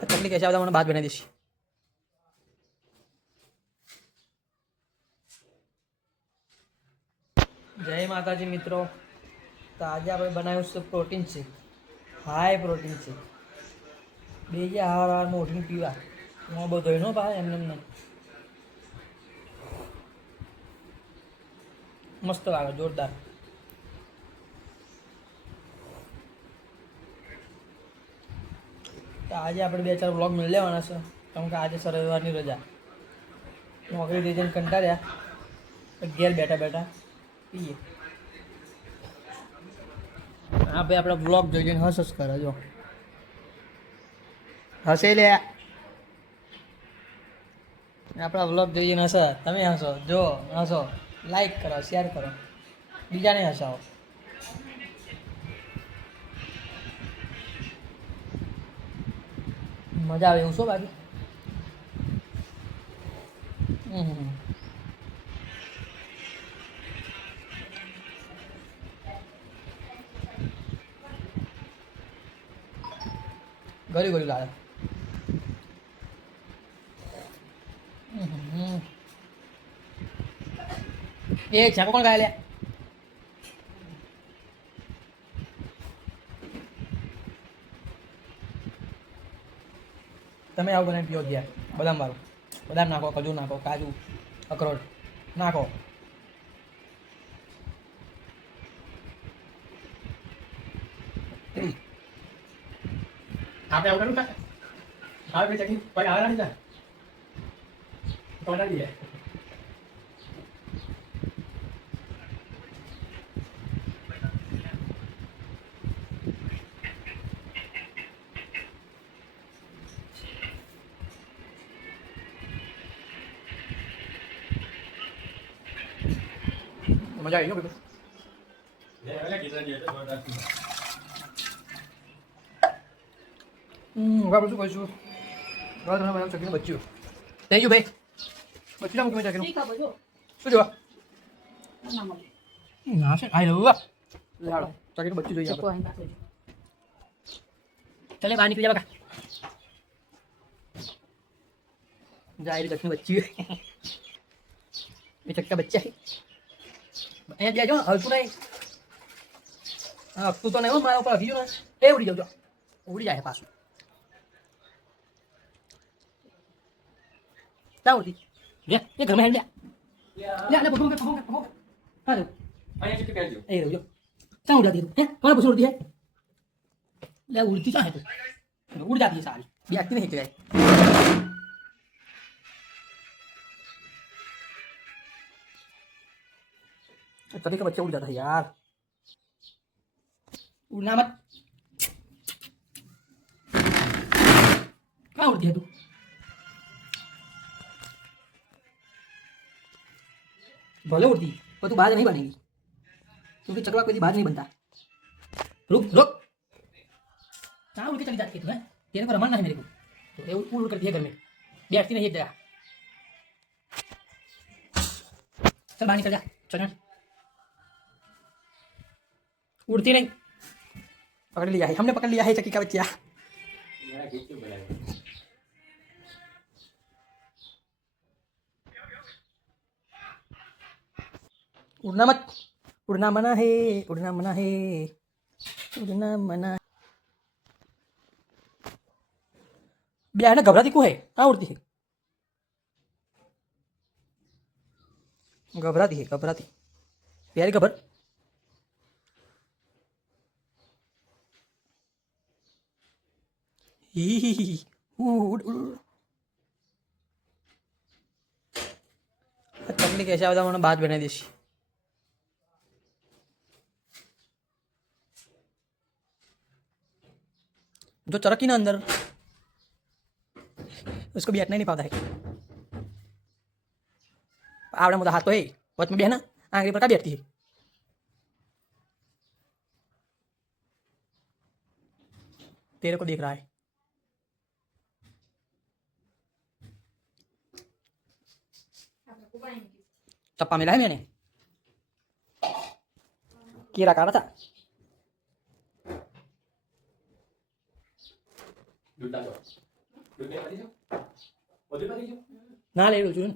चटनी कैसे आवता મને બાદ બનાવી દઈશ. જય માતાજી મિત્રો. તો આજે આપણે બનાવ્યું છે protein shake, high protein shake. બે જે હવારમાં ઉઠીને પીવા હું બધો એનો ભાઈ એમને નહીં મસ્ત લાગે, જોરદાર. તો આજે આપણે 2-4 વ્લોગ મળી લેવાના છે, કેમ કે આજે રવિવારની રજા, નોકરી જઈને કંટાળ્યા, ઘેર બેઠા બેઠા પીએ. હા ભાઈ, આપણે વ્લોગ જોઈ જોઈને હસ કરે, જો હસે લે. આપણા વ્લોગ જોઈ જોઈને હસો, તમે હસો, જો હસો, લાઈક કરો, શેર કરો, બીજાને હસાવો. મજા આવે એવું શું બાકી. ગળી ગળી લાગે. એ છાકો કોણ ખાય લે? તમે આવું બનાવીને પીઓ ગયા. બદામ વાળું, બદામ નાખો, ખજૂર નાખો, કાજુ, અખરોટ નાખો. આપણે આવું કરું હા ભાઈ, ચટણી પછી આવે નાખી જા તો નાખી દે. મજા આવી ગયો. બરાબર શું કહીશું? બરાબર તમે બનાવ ચકીનું બચ્યું. થેન્ક યુ ભાઈ. બચ્યું મૂકી ચકીનું શું જોવા? ના છે આઈ લવ લાડો ચકીનું બચ્યું જોઈએ આપણે. ચલે બહાર નીકળી જા બકા. જાય રે ચકીનું બચ્યું. એ ચક્કા બચ્ચા અહીંયા દેજો, હલતું નહીં. હા તું તો નહીં હો, મારા ઉપર હગી ગયો ને એ ઉડી જાવ, ઉડી જાય પાછું. क्या होती ये घर में है ले ले ले पकड़ पकड़ हां दो आया चिट्ठी कर दो ए रो क्या उड़ जाती है कौन पूछ उड़ती है ले उड़ती क्या है तो उड़ जाती है सारी ये एक्टिव नहीं है. तभी का बच्चा उड़ जाता है यार, उड़ना मत. क्या उड़ती है तू? भले उड़ती पर तू बाज नहीं बनेगी, क्योंकि चकवा कोई बाज नहीं बनता. रुक रुक, कहाँ उड़ के चली जाती है तू? है तेरे को रमाना है मेरे को, तो ये उड़ उड़ करती है घर में, बैठती नहीं एक जगह. चल बाहर निकल जा, चल उड़ती नहीं. पकड़ लिया है हमने, पकड़ लिया है चक्की का बच्चा. उड़ना मत, उड़ना मना है, उड़ना मना है, उड़ना मना. बेटा घबराती क्यों है? कहाँ उड़ती है? घबराती है, घबराती प्यारी खबर. ही उड़ उड़. चटनी कैसे आवता મને બાદ બનાવી દઈશ. जो चरकी ना अंदर उसको बैठना ही नहीं पाता है. आवड़ा मोटा हाथ तो है, वच में बहना आंगली पर क्या बैठती है? तेरे को देख रहा है. चप्पा मिला है मैंने, कीड़ा काटा था. ना ले लो चुन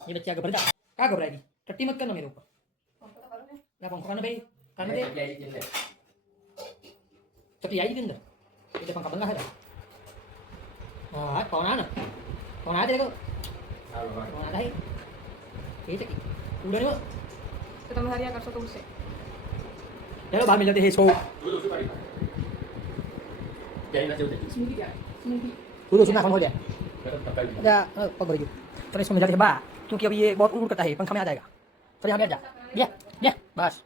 ये बच्चा घबरा जा क्या घबराएगी टट्टी मत करना मेरे ऊपर ना पंखा खाना भाई करने दे चक्की आई के अंदर ये पंखा बंद है हाँ कौन आना कौन आया तेरे को कौन आता है ये चक्की उड़ने को तो तुम हरिया कर सको उससे चलो बाहर मिल जाते हैं सो स्मूदी क्या स्मूदी तू तो सुना कौन हो गया पग भर गई चलो इसमें मिल जाते हैं बा क्योंकि अभी ये बहुत उड़ करता है पंखा में आ जाएगा चल यहाँ बैठ जा ये बस